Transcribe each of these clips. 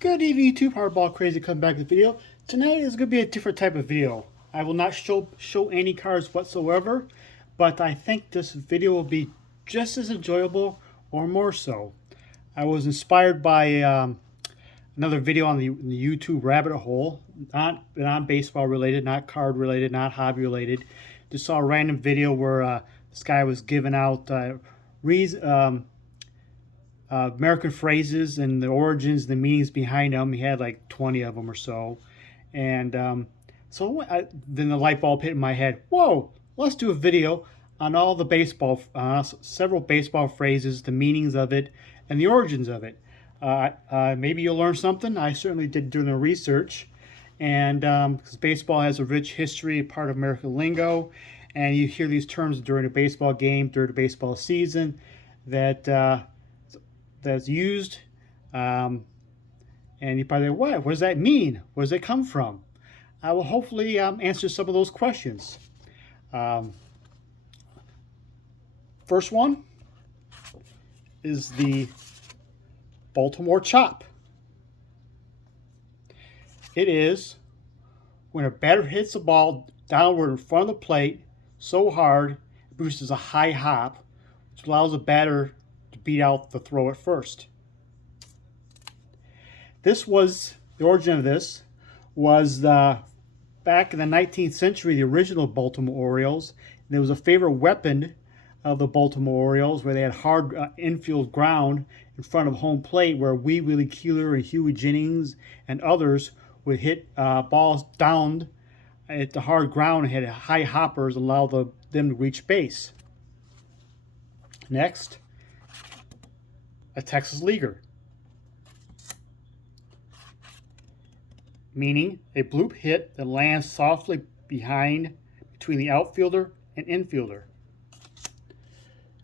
Good evening, YouTube. Hardball Crazy coming back with the video. Tonight is going to be a different type of video. I will not show any cards whatsoever, but I think this video will be just as enjoyable or more so. I was inspired by another video on the YouTube rabbit hole, not baseball related, not card related, not hobby related. Just saw a random video where this guy was giving out American phrases and the origins, the meanings behind them. He had like 20 of them or so. And then the light bulb hit in my head. Whoa, let's do a video on all the several baseball phrases, the meanings of it, and the origins of it. Maybe you'll learn something. I certainly did during the research. And because baseball has a rich history, part of American lingo, and you hear these terms during a baseball game, during the baseball season, that's used, and you probably think, what does that mean? Where does it come from? I will hopefully answer some of those questions. First one is the Baltimore chop. It is when a batter hits the ball downward in front of the plate so hard it produces a high hop, which allows the batter to beat out the throw at first. The origin of this was back in the 19th century, the original Baltimore Orioles. And there was a favorite weapon of the Baltimore Orioles where they had hard infield ground in front of home plate where Wee Willie Keeler and Huey Jennings and others would hit balls down at the hard ground and had high hoppers allow them to reach base. Next, a Texas leaguer, meaning a bloop hit that lands softly between the outfielder and infielder.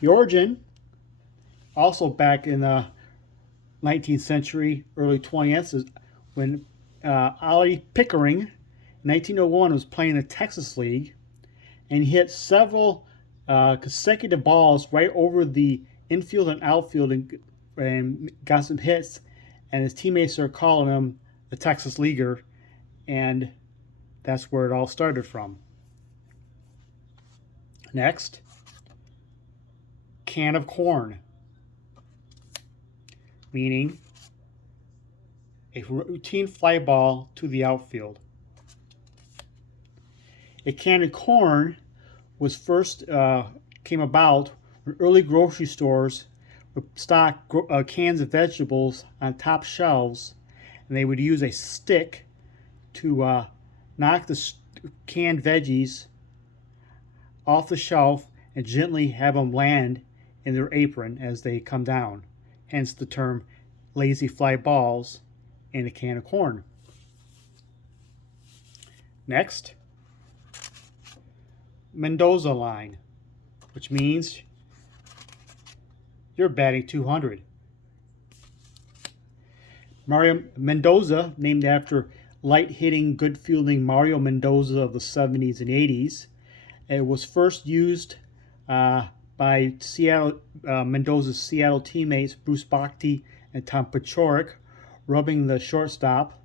The origin, also back in the 19th century, early 20th, is when Ollie Pickering, in 1901, was playing the Texas League, and he hit several consecutive balls right over the infield and outfield and got some hits, and his teammates are calling him the Texas Leaguer, and that's where it all started from. Next, can of corn, meaning a routine fly ball to the outfield. A can of corn was first came about when early grocery stores would stock cans of vegetables on top shelves, and they would use a stick to knock the canned veggies off the shelf and gently have them land in their apron as they come down. Hence the term lazy fly balls in a can of corn. Next, Mendoza line, which means you're batting 200. Mario Mendoza, named after light-hitting, good-fielding Mario Mendoza of the 70s and 80s. It was first used by Mendoza's Seattle teammates Bruce Bochy and Tom Paciorek, rubbing the shortstop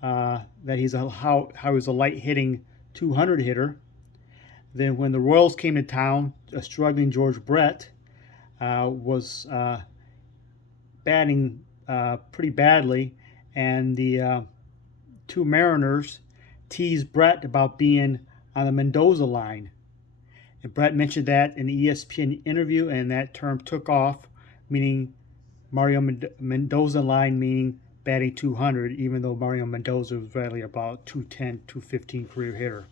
that how he's a light-hitting 200 hitter. Then when the Royals came to town, a struggling George Brett was batting pretty badly, and the two Mariners teased Brett about being on the Mendoza line. And Brett mentioned that in the ESPN interview, and that term took off, meaning Mario Mendoza line, meaning batting 200, even though Mario Mendoza was really about 210, 215 career hitter.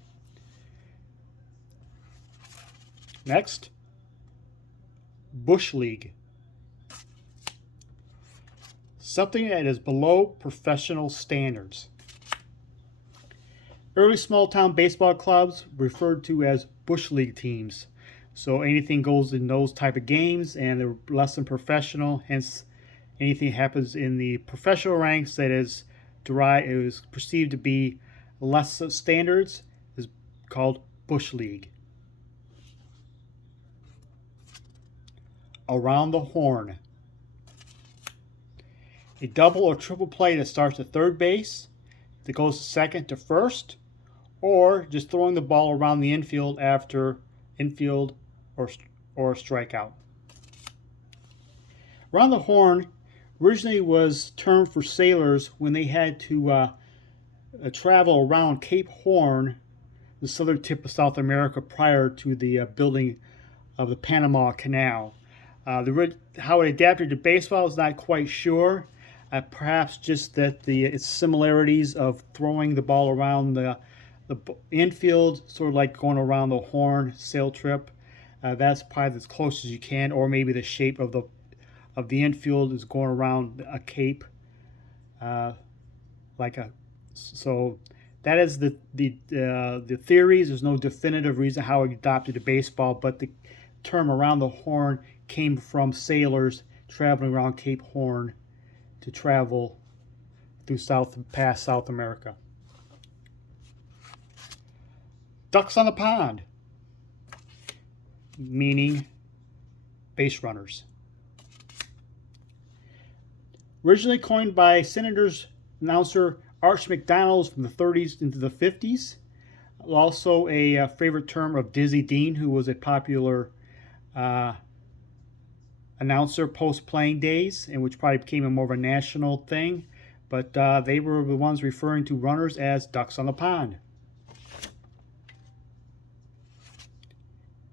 Next, Bush League. Something that is below professional standards. Early small-town baseball clubs referred to as Bush League teams. So anything goes in those type of games, and they're less than professional. Hence, anything happens in the professional ranks that is perceived to be less standards is called Bush League. Around the horn. a double or triple play that starts at third base, that goes to second to first, or just throwing the ball around the infield after infield or strikeout. Around the horn originally was termed for sailors when they had to travel around Cape Horn, the southern tip of South America, prior to the building of the Panama Canal. How it adapted to baseball is not quite sure. Perhaps just that its similarities of throwing the ball around the infield, sort of like going around the horn sail trip. That's probably as close as you can, or maybe the shape of the infield is going around a cape, so that is the theories. There's no definitive reason how it adopted to baseball, but the term around the horn came from sailors traveling around Cape Horn to travel through past South America. Ducks on the pond, meaning base runners. Originally coined by Senators announcer Arch McDonald from the 30s into the 50s. Also a favorite term of Dizzy Dean, who was a popular announcer post-playing days, and which probably became a more of a national thing. But they were the ones referring to runners as ducks on the pond.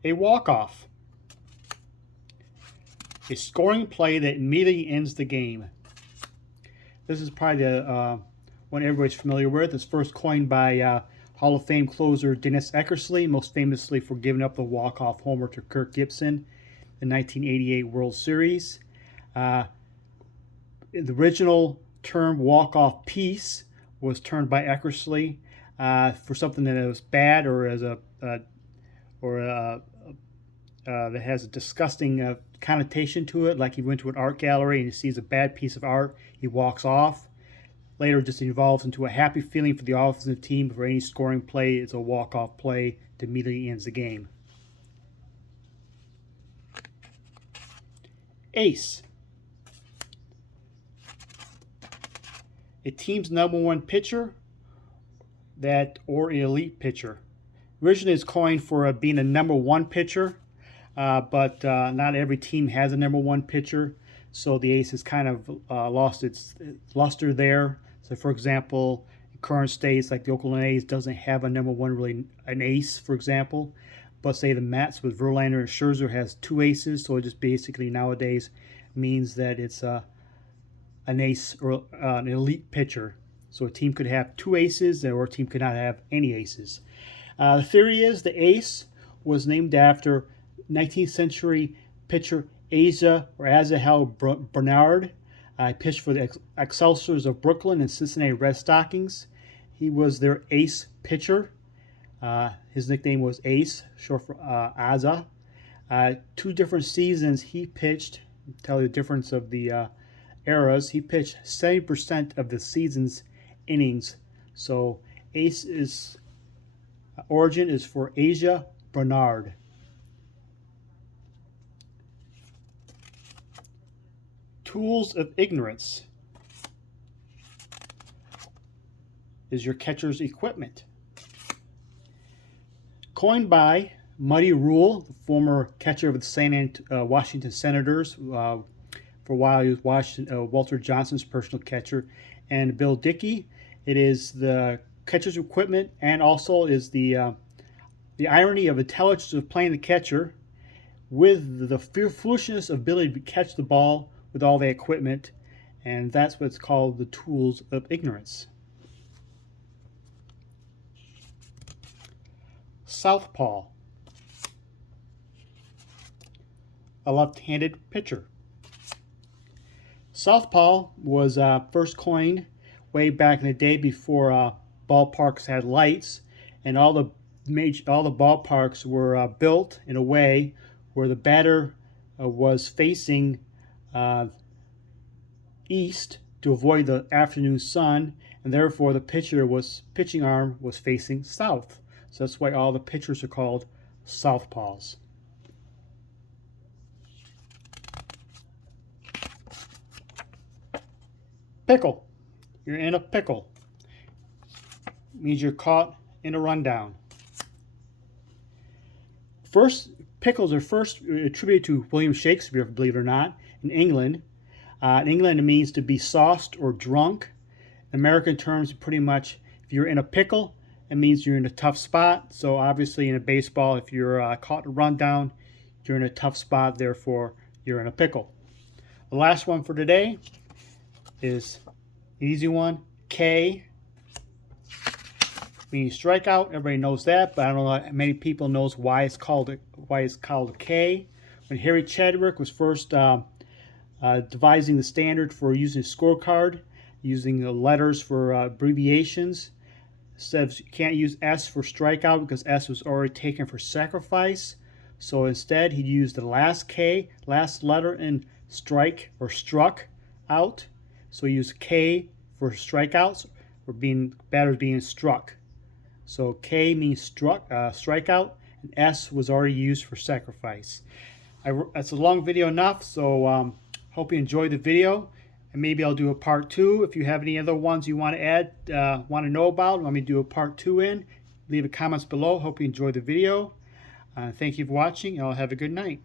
A walk-off. A scoring play that immediately ends the game. This is probably the one everybody's familiar with. It's first coined by Hall of Fame closer Dennis Eckersley, most famously for giving up the walk-off homer to Kirk Gibson in the 1988 World Series. The original term walk-off piece was termed by Eckersley for something that was bad or as that has a disgusting connotation to it, like he went to an art gallery and he sees a bad piece of art, he walks off. Later, just evolves into a happy feeling for the offensive team for any scoring play. It's a walk-off play that immediately ends the game. Ace. A team's #1 pitcher or an elite pitcher. Originally, it's coined for being a #1 pitcher, but not every team has a #1 pitcher. So the ace has kind of lost its luster there. So, for example, in current states like the Oakland A's doesn't have a #1 really an ace, for example. But say the Mets with Verlander and Scherzer has 2 aces, so it just basically nowadays means that it's an ace or an elite pitcher. So a team could have 2 aces, or a team could not have any aces. The theory is the ace was named after 19th century pitcher Azael Bernard. Pitched for the Excelsiors of Brooklyn and Cincinnati Red Stockings. He was their ace pitcher. His nickname was Ace, short for Aza. 2 different seasons he pitched. Tell you the difference of the eras. He pitched 70% of the season's innings. So Ace origin is for Asia Bernard. Tools of ignorance is your catcher's equipment. Coined by Muddy Rule, the former catcher of the Washington Senators. For a while, he was Walter Johnson's personal catcher. And Bill Dickey. It is the catcher's equipment, and also is the irony of intelligence of playing the catcher with the foolishness of ability to catch the ball with all the equipment, and that's what's called the tools of ignorance. Southpaw. A left-handed pitcher. Southpaw was first coined way back in the day before ballparks had lights, and all the ballparks were built in a way where the batter was facing east to avoid the afternoon sun, and therefore the pitching arm was facing south. So that's why all the pitchers are called southpaws. pickle. You're in a pickle. Means you're caught in a rundown. Pickles are first attributed to William Shakespeare, believe it or not, in England. In England, it means to be sauced or drunk. In American terms, pretty much, if you're in a pickle, it means you're in a tough spot. So obviously in a baseball, if you're caught in a rundown, you're in a tough spot, therefore you're in a pickle. The last one for today is an easy one, K, meaning strikeout. Everybody knows that, but I don't know how many people knows why it's called a K. When Harry Chadwick was first devising the standard for using a scorecard, using the letters for abbreviations, instead of, you can't use S for strikeout because S was already taken for sacrifice. So instead, he used the last K, last letter in strike or struck out. So he used K for strikeouts, or batters being struck. So K means strikeout, and S was already used for sacrifice. That's a long video enough, so hope you enjoyed the video. And maybe I'll do a part 2. If you have any other ones you want to add, want to know about, want me to do a part 2 in, leave the comments below. Hope you enjoyed the video. Thank you for watching, and I'll have a good night.